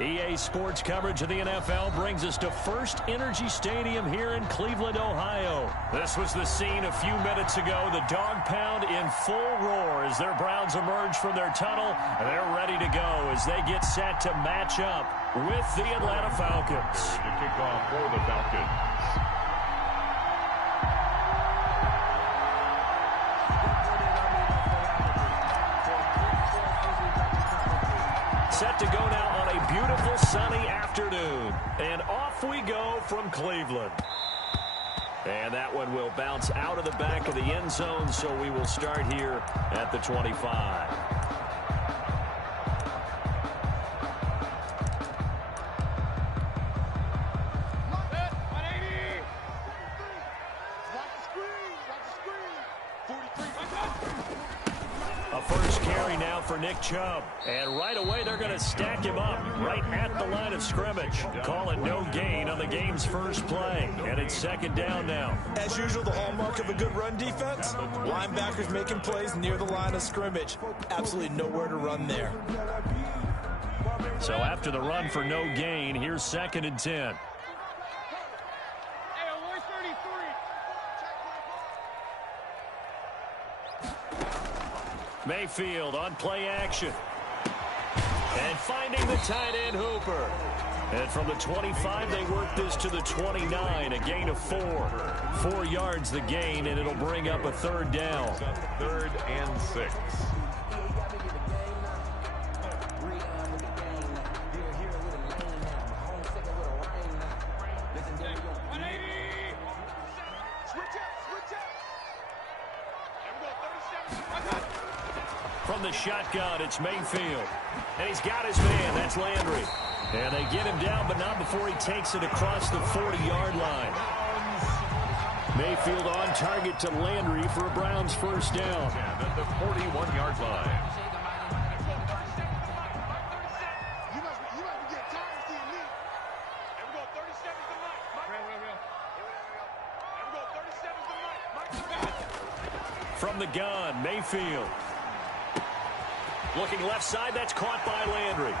EA Sports coverage of the NFL brings us to First Energy Stadium here in Cleveland, Ohio. This was the scene a few minutes ago. The dog pound in full roar as their Browns emerge from their tunnel. And they're ready to go as they get set to match up with the Atlanta Falcons. To kick off for the Falcons. Set to go now on a beautiful sunny afternoon. And off we go from Cleveland. And that one will bounce out of the back of the end zone, so we will start here at the 25. For Nick Chubb. And right away, they're going to stack him up right at the line of scrimmage. Calling no gain on the game's first play. And it's second down now. As usual, the hallmark of a good run defense, linebackers making plays near the line of scrimmage. Absolutely nowhere to run there. So after the run for no gain, here's second and 10. Mayfield on play action. And finding the tight end Hooper. And from the 25, they work this to the 29, a gain of 4. 4 yards the gain, and it'll bring up a third down. Third and 6. From the shotgun, it's Mayfield. And he's got his man. That's Landry. And they get him down, but not before he takes it across the 40-yard line. Mayfield on target to Landry for a Browns first down. At the 41-yard line. From the gun, Mayfield. Looking left side, that's caught by Landry.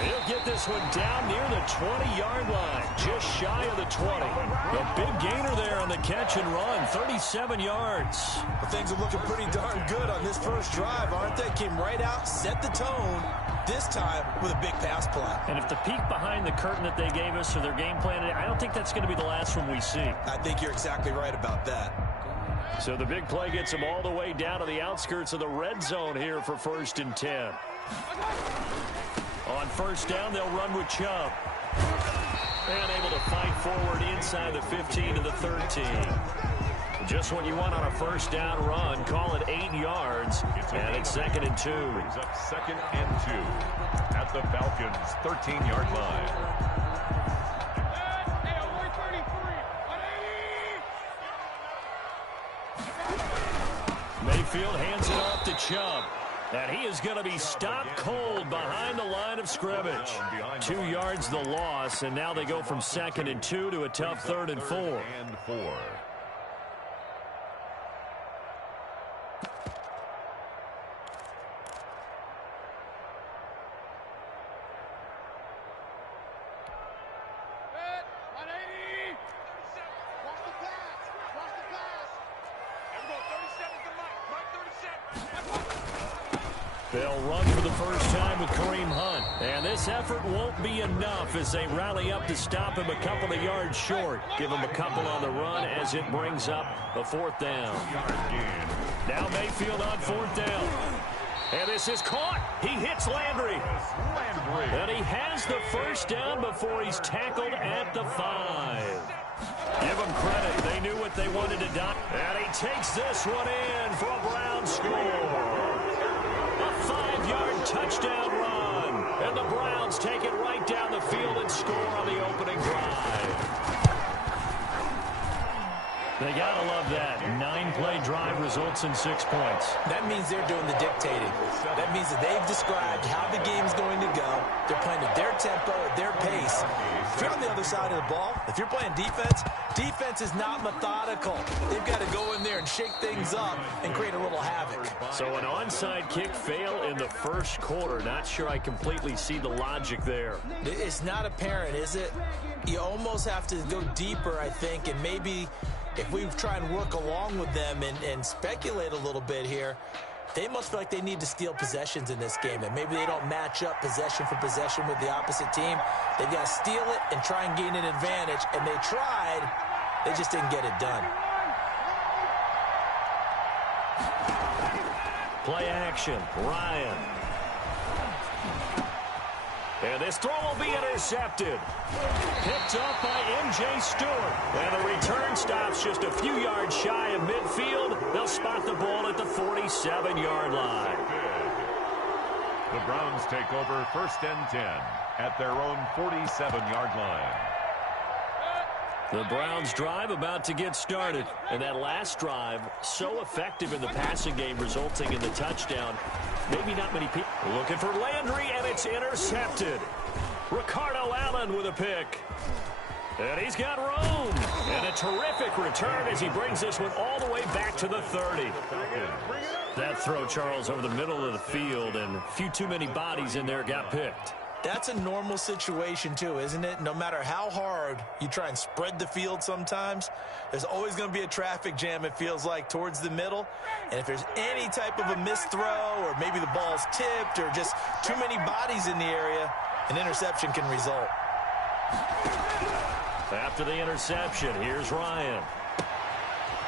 He'll get this one down near the 20-yard line, just shy of the 20. A big gainer there on the catch and run, 37 yards. Well, things are looking pretty darn good on this first drive, aren't they? Came right out, set the tone, this time with a big pass play. And if the peek behind the curtain that they gave us or their game plan, I don't think that's going to be the last one we see. I think you're exactly right about that. So the big play gets them all the way down to the outskirts of the red zone here for first and 10. On first down, they'll run with Chubb. And able to fight forward inside the 15 to the 13. Just what you want on a first down run. Call it 8 yards. And it's second and 2. Brings up second and 2 at the Falcons' 13-yard line. Mayfield hands it off to Chubb. And he is going to be stopped cold behind the line of scrimmage. 2 yards the loss, and now they go from second and 2 to a tough third and 4. They'll run for the first time with Kareem Hunt. And this effort won't be enough as they rally up to stop him a couple of yards short. Give him a couple on the run as it brings up the fourth down. Now Mayfield on fourth down. And this is caught. He hits Landry. And he has the first down before he's tackled at the 5. Give them credit. They knew what they wanted to do. And he takes this one in for a Brown score. A 5-yard touchdown run. And the Browns take it right down the field and score on the opening drive. They gotta love that. 9-play drive results in 6 points. That means they're doing the dictating. That means that they've described how the game's going to go. They're playing at their tempo, at their pace. If you're on the other side of the ball, if you're playing defense, defense is not methodical. They've got to go in there and shake things up and create a little havoc. So an onside kick fail in the first quarter. Not sure I completely see the logic there. It's not apparent, is it? You almost have to go deeper, I think, and maybe if we try and work along with them and speculate a little bit here, they must feel like they need to steal possessions in this game, and maybe they don't match up possession for possession with the opposite team. They've got to steal it and try and gain an advantage, and they tried. They just didn't get it done. Play action, Ryan. And this throw will be intercepted. Picked up by M.J. Stewart. And the return stops just a few yards shy of midfield. They'll spot the ball at the 47-yard line. The Browns take over 1st and 10 at their own 47-yard line. The Browns drive about to get started. And that last drive, so effective in the passing game, resulting in the touchdown. Maybe not many people. Looking for Landry, and it's intercepted. Ricardo Allen with a pick. And he's got room. And a terrific return as he brings this one all the way back to the 30. That throw, Charles, over the middle of the field, and a few too many bodies in there got picked. That's a normal situation, too, isn't it? No matter how hard you try and spread the field sometimes, there's always going to be a traffic jam, it feels like, towards the middle. And if there's any type of a missed throw or maybe the ball's tipped or just too many bodies in the area, an interception can result. After the interception, here's Ryan.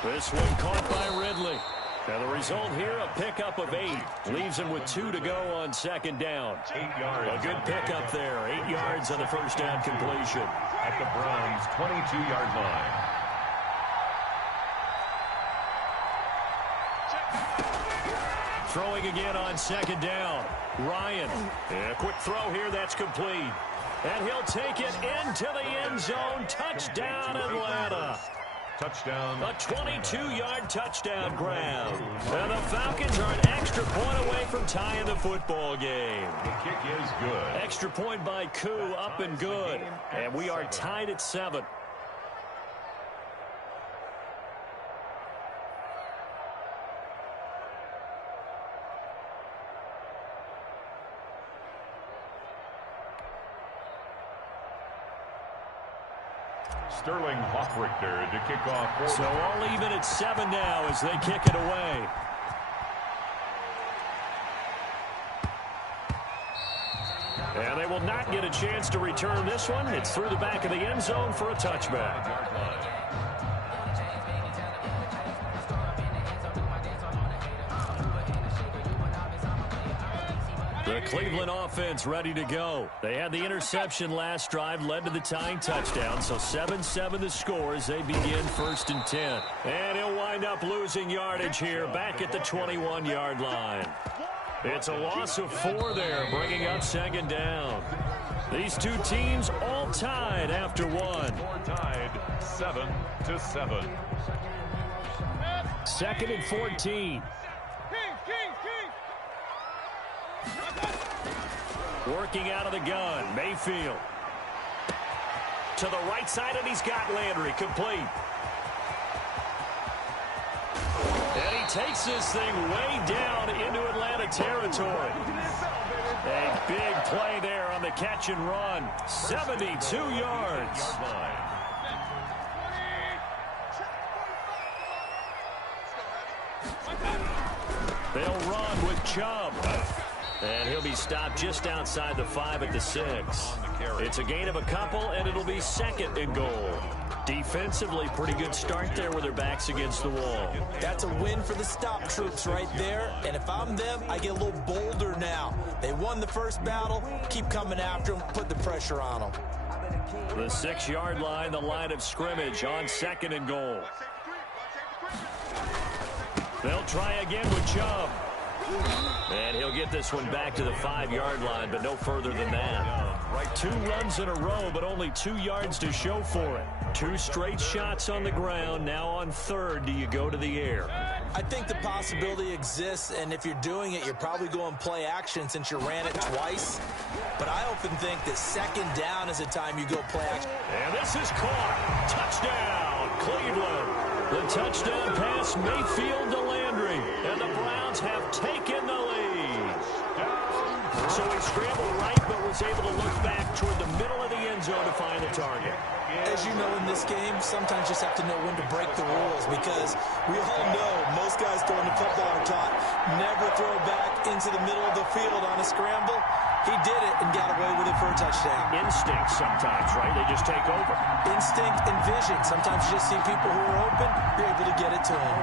This one caught by Ridley. And the result here, a pickup of 8. Leaves him with 2 to go on 2nd down. 8 yards. A good pickup there. 8 yards on the first down completion. At the Browns' 22-yard line. Throwing again on 2nd down. Ryan. And a quick throw here, that's complete. And he'll take it into the end zone. Touchdown, Atlanta. Touchdown. A 22-yard touchdown grab. And the Falcons are an extra point away from tying the football game. The kick is good. Extra point by Koo, up and good. And we are tied at 7. Sterling Hochrichter to kick off. So all even at 7 now as they kick it away. And they will not get a chance to return this one. It's through the back of the end zone for a touchback. The Cleveland offense ready to go. They had the interception last drive, led to the tying touchdown. So 7-7 the score as they begin 1st and 10. And he'll wind up losing yardage here back at the 21-yard line. It's a loss of 4 there, bringing up 2nd down. These two teams all tied after 1. Tied 7-7. 2nd and 14. Working out of the gun, Mayfield. To the right side, and he's got Landry complete. And he takes this thing way down into Atlanta territory. A big play there on the catch and run. 72 yards. They'll run with Chubb. And he'll be stopped just outside the 5 at the 6. It's a gain of a couple, and it'll be 2nd and goal. Defensively, pretty good start there with their backs against the wall. That's a win for the stop troops right there. And if I'm them, I get a little bolder now. They won the first battle. Keep coming after them. Put the pressure on them. The 6-yard line, the line of scrimmage on 2nd and goal. They'll try again with Chubb. And he'll get this one back to the 5-yard line, but no further than that. 2 runs in a row, but only 2 yards to show for it. 2 straight shots on the ground. Now on third, do you go to the air? I think the possibility exists, and if you're doing it, you're probably going play action since you ran it twice. But I often think that second down is the time you go play action. And this is caught. Touchdown, Cleveland. The touchdown pass, Mayfield to Landry. And the Browns have taken the lead. So he scrambled right, but was able to look back toward the middle of the end zone to find the target. As you know, in this game, sometimes you just have to know when to break the rules, because we all know most guys throwing the football are taught never throw back into the middle of the field on a scramble. He did it and got away with it for a touchdown. Instinct sometimes, right? They just take over. Instinct and vision. Sometimes you just see people who are open, you're able to get it to them.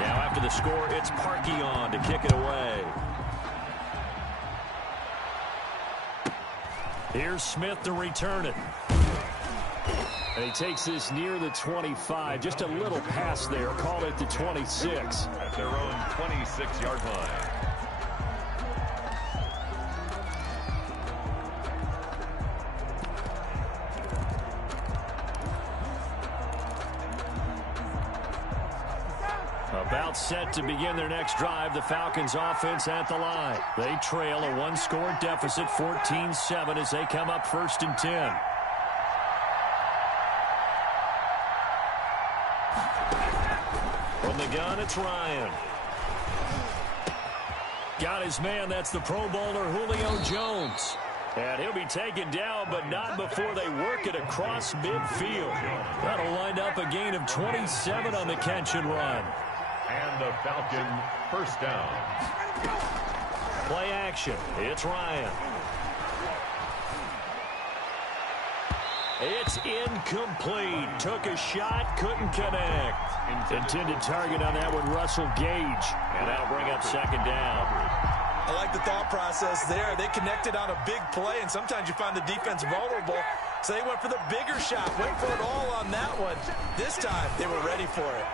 Now after the score, it's Parkey on to kick it away. Here's Smith to return it. And he takes this near the 25. Just a little pass there. Call it the 26. At their own 26-yard line. About set to begin their next drive, the Falcons offense at the line. They trail a 1-score deficit, 14-7, as they come up 1st and 10. From the gun, it's Ryan. Got his man, that's the Pro Bowler Julio Jones. And he'll be taken down, but not before they work it across midfield. That'll wind up a gain of 27 on the catch and run. And the Falcon first down. Play action. It's Ryan. It's incomplete. Took a shot, couldn't connect. Intended target on that one, Russell Gage. And that'll bring up 2nd down. I like the thought process there. They connected on a big play, and sometimes you find the defense vulnerable. So they went for the bigger shot, went for it all on that one. This time, they were ready for it.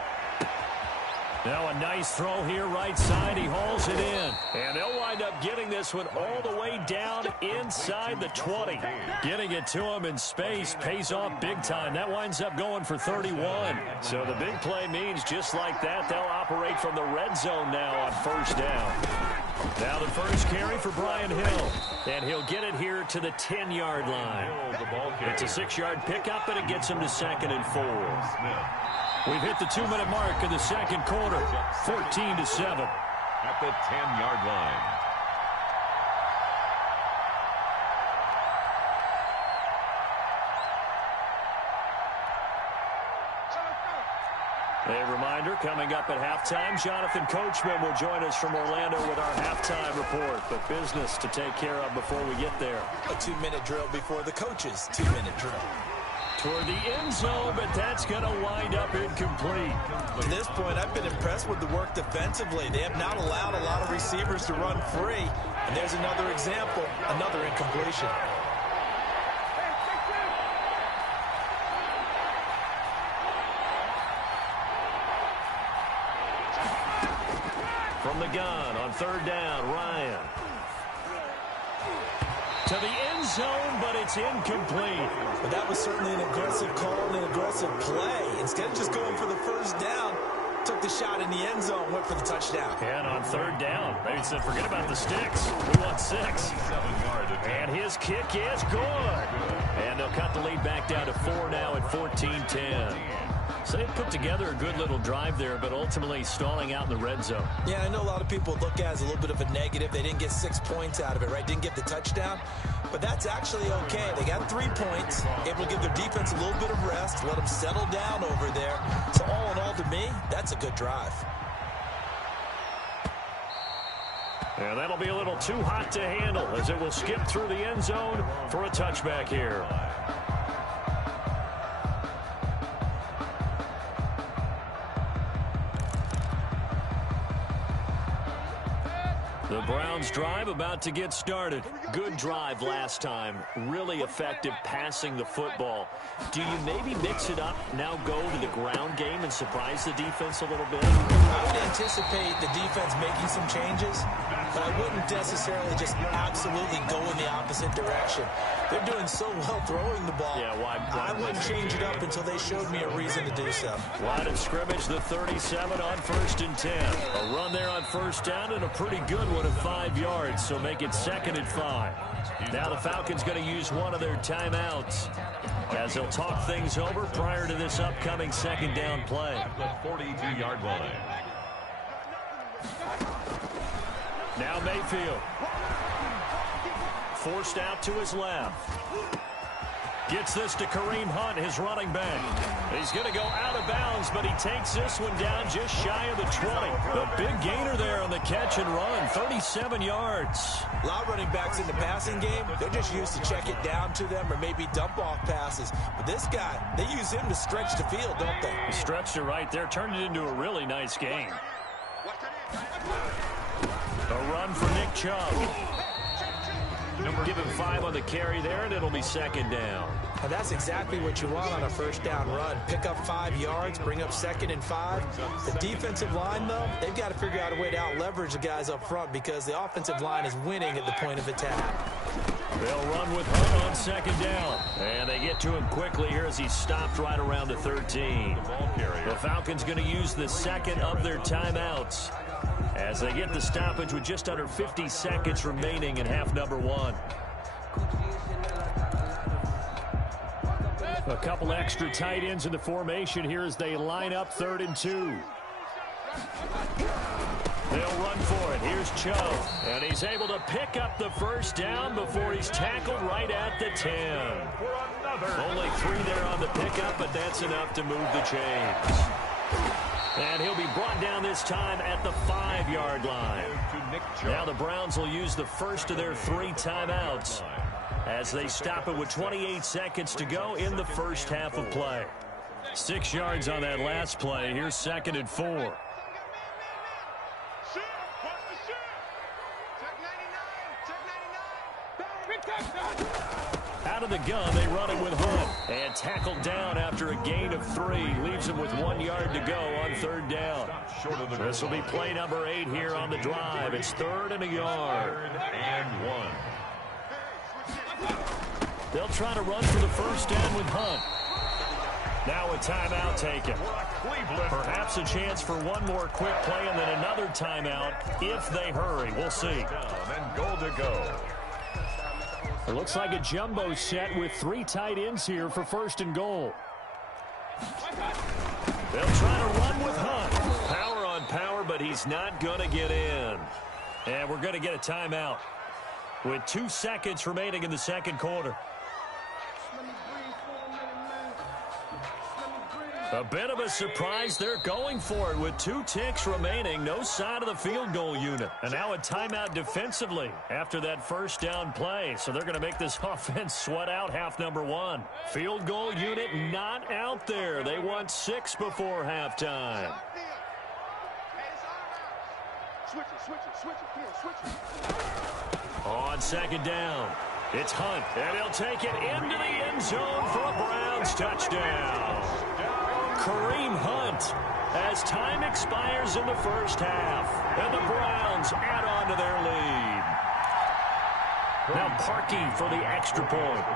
Now a nice throw here, right side. He hauls it in. And they'll wind up getting this one all the way down inside the 20. Getting it to him in space pays off big time. That winds up going for 31. So the big play means just like that, they'll operate from the red zone now on 1st down. Now the first carry for Brian Hill. And he'll get it here to the 10-yard line. It's a 6-yard pickup, and it gets him to 2nd and 4. We've hit the 2-minute mark in the 2nd quarter, 14-7. At the 10-yard line. A reminder, coming up at halftime, Jonathan Coachman will join us from Orlando with our halftime report. But business to take care of before we get there. A 2-minute drill before the coach's 2-minute drill. Toward the end zone, but that's going to wind up incomplete. At this point, I've been impressed with the work defensively. They have not allowed a lot of receivers to run free. And there's another example, another incompletion. From the gun on 3rd down, Ryan. To the end zone, but it's incomplete. But that was certainly an aggressive call and an aggressive play. Instead of just going for the 1st down, took the shot in the end zone, went for the touchdown. And on 3rd down, they said, forget about the sticks. We want 6. And his kick is good. And they'll cut the lead back down to 4 now at 14-10. So they put together a good little drive there, but ultimately stalling out in the red zone. Yeah, I know a lot of people look at it as a little bit of a negative. They didn't get 6 points out of it, right? Didn't get the touchdown. But that's actually okay. They got 3 points, able to give their defense a little bit of rest, let them settle down over there. So all in all, to me, that's a good drive. And that'll be a little too hot to handle as it will skip through the end zone for a touchback here. The Browns drive about to get started. Good drive last time. Really effective passing the football. Do you maybe mix it up, now go to the ground game and surprise the defense a little bit? I would anticipate the defense making some changes, but I wouldn't necessarily just absolutely go in the opposite direction. They're doing so well throwing the ball. Yeah, I wouldn't change it up until they showed me a reason to do so. Line of scrimmage, the 37 on 1st and 10. A run there on 1st down and a pretty good one of 5 yards, so make it 2nd and 5. Now the Falcons going to use one of their timeouts as they'll talk things over prior to this upcoming 2nd down play. At the 42-yard line. Now Mayfield. Forced out to his left. Gets this to Kareem Hunt, his running back. He's going to go out of bounds, but he takes this one down just shy of the 20. The big gainer there on the catch and run, 37 yards. A lot of running backs in the passing game, they're just used to check it down to them or maybe dump off passes. But this guy, they use him to stretch the field, don't they? He stretched it right there, turned it into a really nice game. A run for Nick Chubb. Give him 5 on the carry there, and it'll be 2nd down. And that's exactly what you want on a 1st down run. Pick up 5 yards, bring up 2nd and 5. The defensive line, though, they've got to figure out a way to out-leverage the guys up front because the offensive line is winning at the point of attack. They'll run with Hunt on 2nd down. And they get to him quickly here as he stopped right around the 13. The Falcons going to use the 2nd of their timeouts as they get the stoppage with just under 50 seconds remaining in half number 1. A couple extra tight ends in the formation here as they line up 3rd and 2. They'll run for it. Here's Chubb. And he's able to pick up the 1st down before he's tackled right at the 10. Only 3 there on the pickup, but that's enough to move the chains. And he'll be brought down this time at the 5-yard line. Now the Browns will use the first of their 3 timeouts as they stop it with 28 seconds to go in the first half of play. 6 yards on that last play. Here's 2nd and 4. Out of the gun, they run it with Hunt. And tackled down after a gain of 3. Leaves him with 1 yard to go on 3rd down. This will be play number 8 here on the drive. It's 3rd and a yard. And 1. They'll try to run for the 1st down with Hunt. Now a timeout taken. Perhaps a chance for one more quick play and then another timeout if they hurry. We'll see. And goal to go. It looks like a jumbo set with 3 tight ends here for 1st and goal. They'll try to run with Hunt. Power on power, but he's not going to get in. And we're going to get a timeout with 2 seconds remaining in the 2nd quarter. A bit of a surprise. They're going for it with 2 ticks remaining. No sign of the field goal unit. And now a timeout defensively after that 1st down play. So they're going to make this offense sweat out half number 1. Field goal unit not out there. They want 6 before halftime. On 2nd down, it's Hunt. And he'll take it into the end zone for a Browns touchdown. Kareem Hunt as time expires in the 1st half. And the Browns add on to their lead. Now Parkey for the extra point.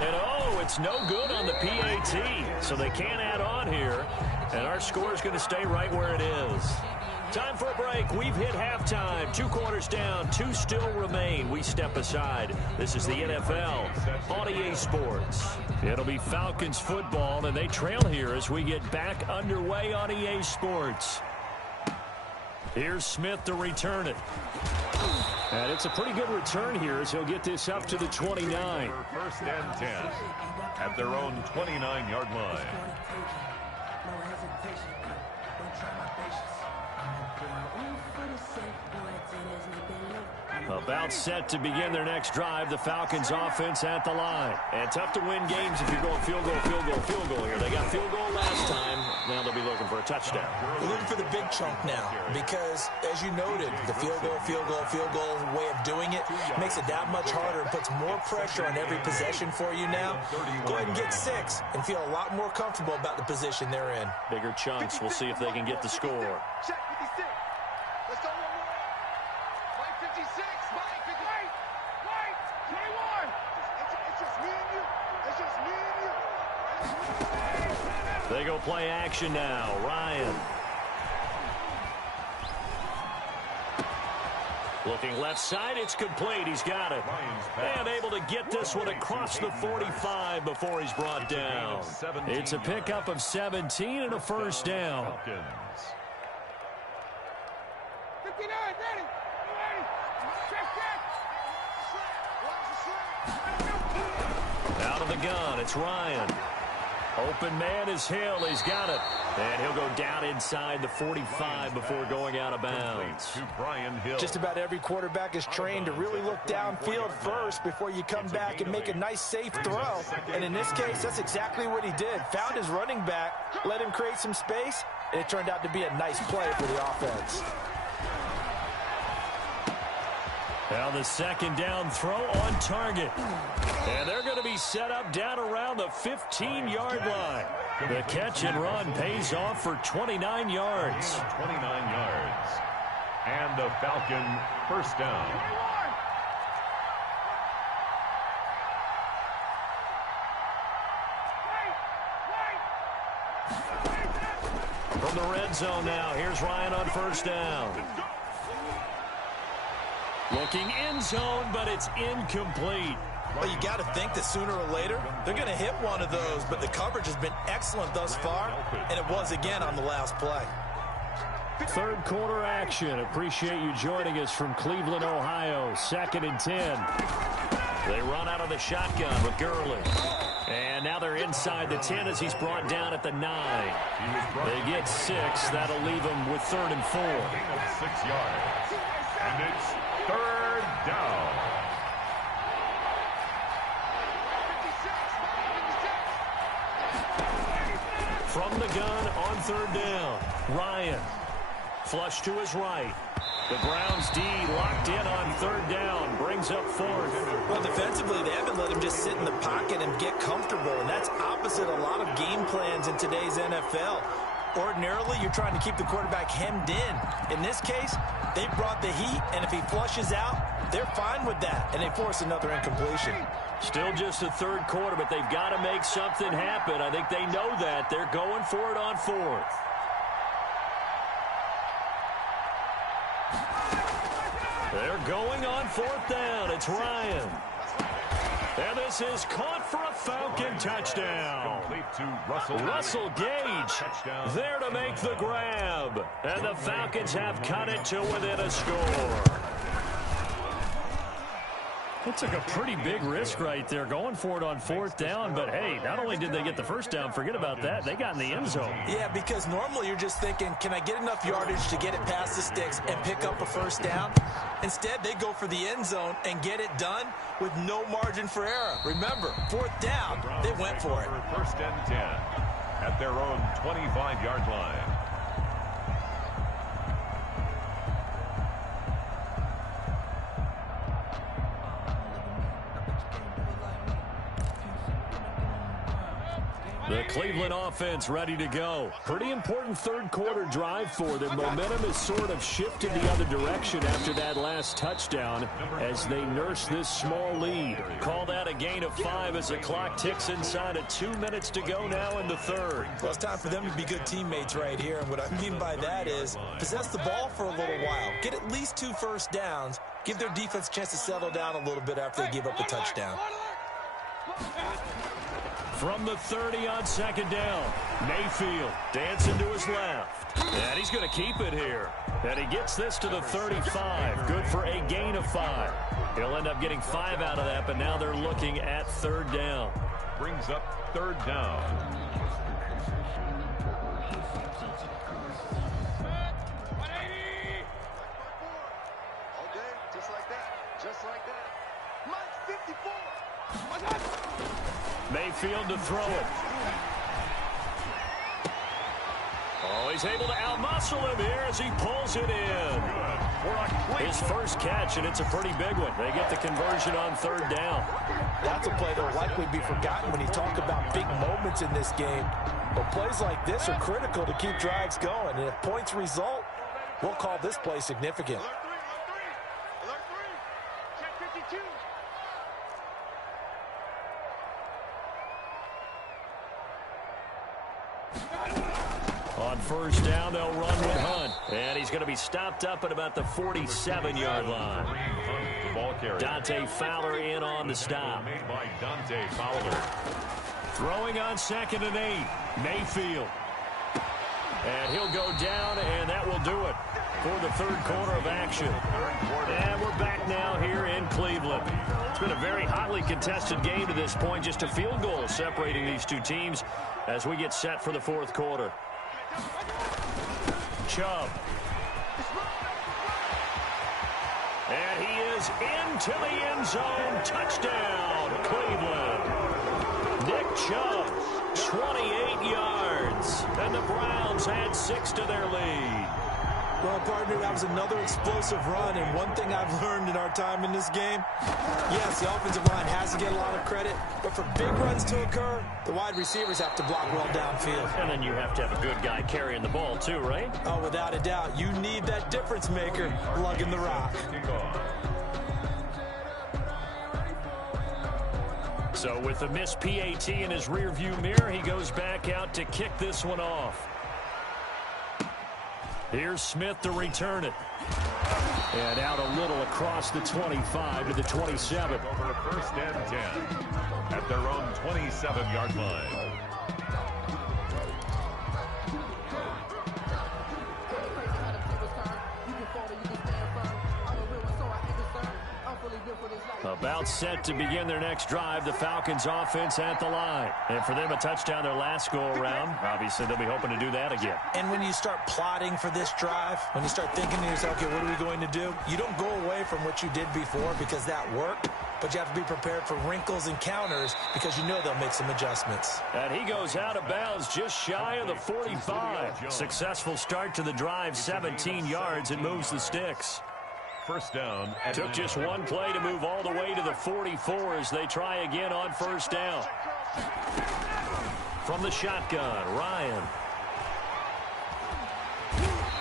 And oh, it's no good on the PAT. So they can't add on here. And our score is going to stay right where it is. Time for a break. We've hit halftime. 2 quarters down. 2 still remain. We step aside. This is the NFL on EA Sports. It'll be Falcons football, and they trail here as we get back underway on EA Sports. Here's Smith to return it. And it's a pretty good return here as he'll get this up to the 29. 1st and 10 at their own 29-yard line. About set to begin their next drive. The Falcons offense at the line. And tough to win games if you're going field goal, field goal, field goal here. They got field goal last time. Now they'll be looking for a touchdown. We're looking for the big chunk now because, as you noted, the field goal way of doing it makes it that much harder and puts more pressure on every possession for you now. Go ahead and get 6 and feel a lot more comfortable about the position they're in. Bigger chunks. We'll see if they can get the score. Check 56. Let's go one more. Mike 56. Mike 50. Mike 21. It's just me and you. It's just me and you. They go play action now. Ryan. Looking left side. It's complete. He's got it. And able to get this one across the 45 before he's brought down. It's a pickup of 17 and a first down. 59. Ready. Check. Out of the gun. It's Ryan. Open man is Hill. He's got it. And he'll go down inside the 45 before going out of bounds. Just about every quarterback is trained to really look downfield first before you come back and make a nice, safe throw. And in this case, that's exactly what he did. Found his running back, let him create some space, and it turned out to be a nice play for the offense. Now the second down throw on target. And they're going to be set up down around the 15-yard line. The catch and run pays off for 29 yards. 29 yards. And the Falcon first down. From the red zone now, here's Ryan on first down. Looking end zone, but it's incomplete. Well, you got to think that sooner or later, they're going to hit one of those, but the coverage has been excellent thus far, and it was again on the last play. Third quarter action. Appreciate you joining us from Cleveland, Ohio. 2nd and 10. They run out of the shotgun with Gurley. And now they're inside the 10 as he's brought down at the 9. They get 6. That'll leave them with 3rd and 4. 6 yards. And it's 3rd down. From the gun on 3rd down. Ryan. Flush to his right. The Browns D locked in on 3rd down. Brings up 4th. Well, defensively, they haven't let him just sit in the pocket and get comfortable, and that's opposite a lot of game plans in today's NFL. Ordinarily, you're trying to keep the quarterback hemmed in. In this case, they brought the heat, and if he flushes out, they're fine with that, and they force another incompletion. Still just the 3rd quarter, but they've got to make something happen. I think they know that. They're going for it on 4th. They're going on 4th down. It's Ryan. And this is caught for a Falcon touchdown. Russell Gage there to make the grab. And the Falcons have cut it to within a score. It took a pretty big risk right there going for it on 4th down. But, hey, not only did they get the first down, forget about that, they got in the end zone. Yeah, because normally you're just thinking, can I get enough yardage to get it past the sticks and pick up a first down? Instead, they go for the end zone and get it done with no margin for error. Remember, 4th down, they went for it. 1st and 10 at their own 25-yard line. The Cleveland offense ready to go. Pretty important 3rd quarter drive for them. Momentum has sort of shifted the other direction after that last touchdown as they nurse this small lead. Call that a gain of 5 as the clock ticks inside of 2 minutes to go now in the 3rd. Well, it's time for them to be good teammates right here. And what I mean by that is possess the ball for a little while. Get at least 2 first downs. Give their defense a chance to settle down a little bit after they give up a touchdown. From the 30 on 2nd down, Mayfield dancing to his left. And he's going to keep it here. And he gets this to the 35. Good for a gain of 5. He'll end up getting 5 out of that, but now they're looking at 3rd down. Brings up 3rd down. Just like that. Just like that. Mike 54. Mayfield to throw it. Oh, he's able to outmuscle him here as he pulls it in. His first catch, and it's a pretty big one. They get the conversion on third down. That's a play that will likely be forgotten when you talk about big moments in this game. But plays like this are critical to keep drives going. And if points result, we'll call this play significant. Alert 3. Check 52. On first down, they'll run with Hunt. And he's going to be stopped up at about the 47-yard line. Dante Fowler in on the stop. Made by Dante Fowler. Throwing on 2nd and 8. Mayfield. And he'll go down, and that will do it for the third quarter of action. And we're back now here in Cleveland. It's been a very hotly contested game to this point. Just a field goal separating these two teams as we get set for the fourth quarter. Chubb. And he is into the end zone. Touchdown, Cleveland. Nick Chubb, 28 yards. And the Browns add 6 to their lead. Well, partner, that was another explosive run, and one thing I've learned in our time in this game, yes, the offensive line has to get a lot of credit, but for big runs to occur, the wide receivers have to block well downfield. And then you have to have a good guy carrying the ball too, right? Oh, without a doubt. You need that difference maker lugging the rock. So with the missed PAT in his rearview mirror, he goes back out to kick this one off. Here's Smith to return it. And out a little across the 25 to the 27. Over first and 10 at their own 27-yard line. About set to begin their next drive. The Falcons offense at the line. And for them, a touchdown their last go-around. Obviously, they'll be hoping to do that again. And when you start plotting for this drive, when you start thinking to yourself, okay, what are we going to do? You don't go away from what you did before because that worked, but you have to be prepared for wrinkles and counters because you know they'll make some adjustments. And he goes out of bounds just shy of the 45. Successful start to the drive, 17 yards, and moves the sticks. First down. Took just one play to move all the way to the 44 as they try again on first down. From the shotgun, Ryan.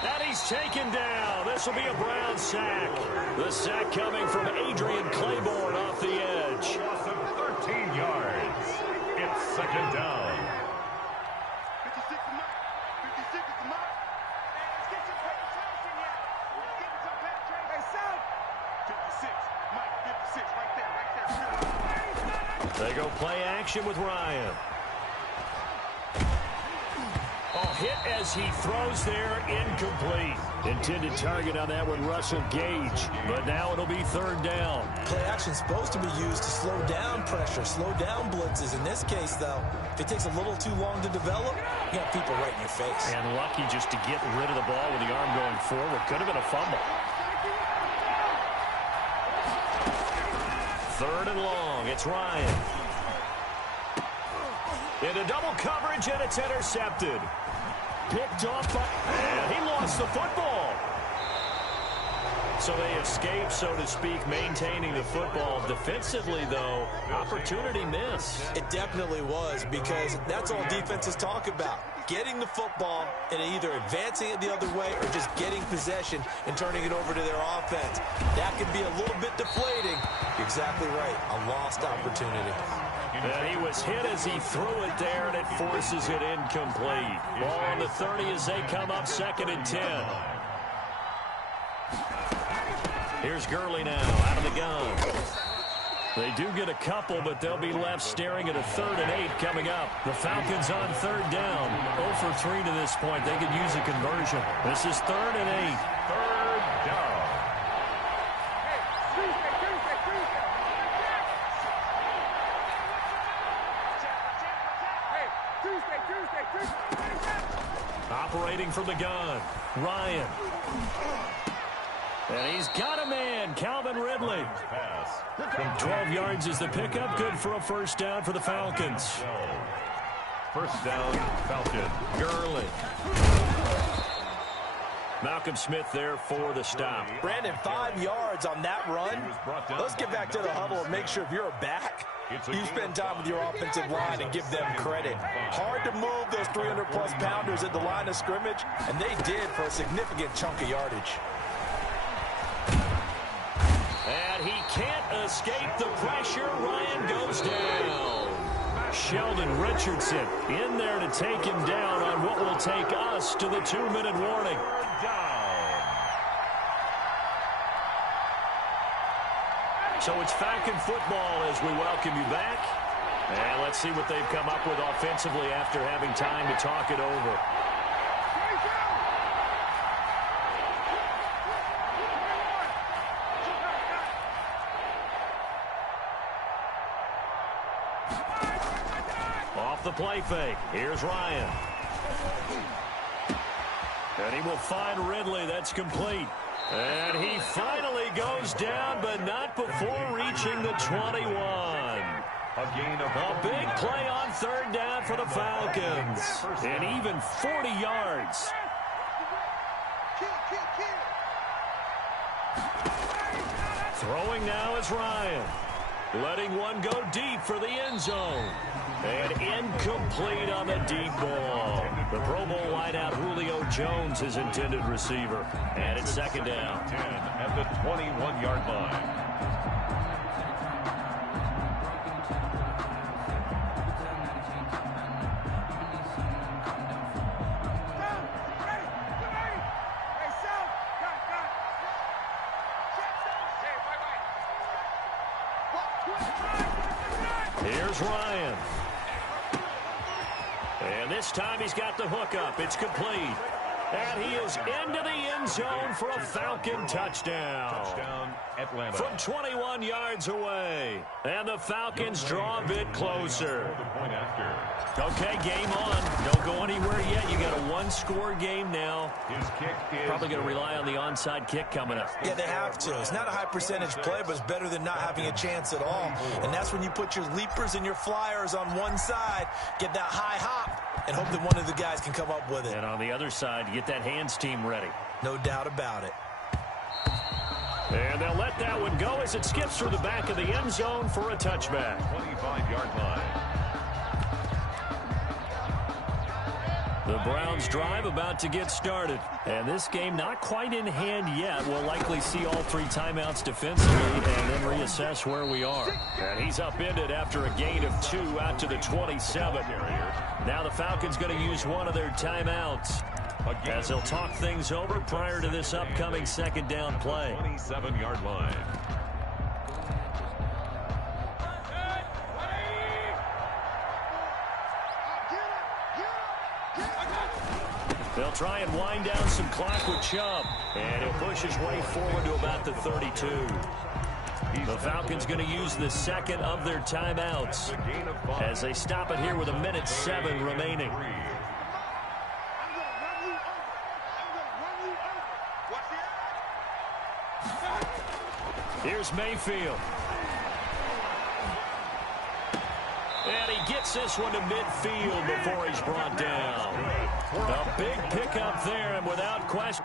And he's taken down. This will be a Brown sack. The sack coming from Adrian Claiborne off the edge. 13 yards. It's second down. 56 is mine. 56 is mine. Let's get some penetration here. Let's get some penetration. Hey, Sam. 56. Mike, 56. Right there. They go play action with Ryan. Oh, hit as he throws there, incomplete. Intended target on that one, Russell Gage. But now it'll be third down. Play action's supposed to be used to slow down pressure, slow down blitzes. In this case, though, if it takes a little too long to develop, you have people right in your face. And lucky just to get rid of the ball with the arm going forward. Could have been a fumble. Third and long, it's Ryan. Into double coverage, and it's intercepted. Picked off by... And he lost the football. So they escape, so to speak, maintaining the football. Defensively, though, opportunity miss. It definitely was, because that's all defenses talk about. Getting the football and either advancing it the other way or just getting possession and turning it over to their offense. That can be a little bit deflating. You're exactly right. A lost opportunity. And he was hit as he threw it there, and it forces it incomplete. Ball on the 30 as they come up 2nd and 10. Here's Gurley now out of the gun. They do get a couple, but they'll be left staring at a 3rd and 8 coming up. The Falcons on third down. 0 for 3 to this point. They could use a conversion. This is 3rd and 8. Third down. Operating from the gun, Ryan. And he's got a man, Calvin Ridley. 12 yards is the pickup. Good for a first down for the Falcons. First down, Falcons. Gurley. Malcolm Smith there for the stop. Brandon, 5 yards on that run. Let's get back to the huddle and make sure if you're a back, you spend time with your offensive line and give them credit. Hard to move those 300-plus pounders at the line of scrimmage, and they did for a significant chunk of yardage. And he can't escape the pressure. Ryan goes down. Sheldon Richardson in there to take him down on what will take us to the 2-minute warning. So it's Falcon football as we welcome you back. And let's see what they've come up with offensively after having time to talk it over. Off the play fake. Here's Ryan. And he will find Ridley. That's complete. And he finally goes down, but not before reaching the 21. A big play on third down for the Falcons. And even 40 yards. Throwing now is Ryan. Letting one go deep for the end zone. And incomplete on the deep ball. The Pro Bowl wideout Julio Jones, his intended receiver. And it's second down. 10 at the 21-yard line. Here's Ryan. And this time he's got the hook up. It's complete. And he is into the end zone for a Falcon touchdown. Touchdown, Atlanta. From 21 yards away. And the Falcons draw a bit closer. The point after. Okay, game on. Don't go anywhere yet. You got a one-score game now. His kick is probably going to rely on the onside kick coming up. Yeah, they have to. It's not a high-percentage play, but it's better than not having a chance at all. And that's when you put your leapers and your flyers on one side, get that high hop, and hope that one of the guys can come up with it. And on the other side, get that hands team ready. No doubt about it. And they'll let that one go as it skips through the back of the end zone for a touchback. 25-yard line. The Browns drive about to get started. And this game not quite in hand yet. We'll likely see all 3 timeouts defensively and then reassess where we are. And he's upended after a gain of 2 out to the 27. Now the Falcons going to use one of their timeouts as they'll talk things over prior to this upcoming second down play. 27-yard line. They'll try and wind down some clock with Chubb. And he'll push his way forward to about the 32. The Falcons going to use the second of their timeouts as they stop it here with 1:07 remaining. Here's Mayfield. And he gets this one to midfield before he's brought down. A big pickup there, and without question.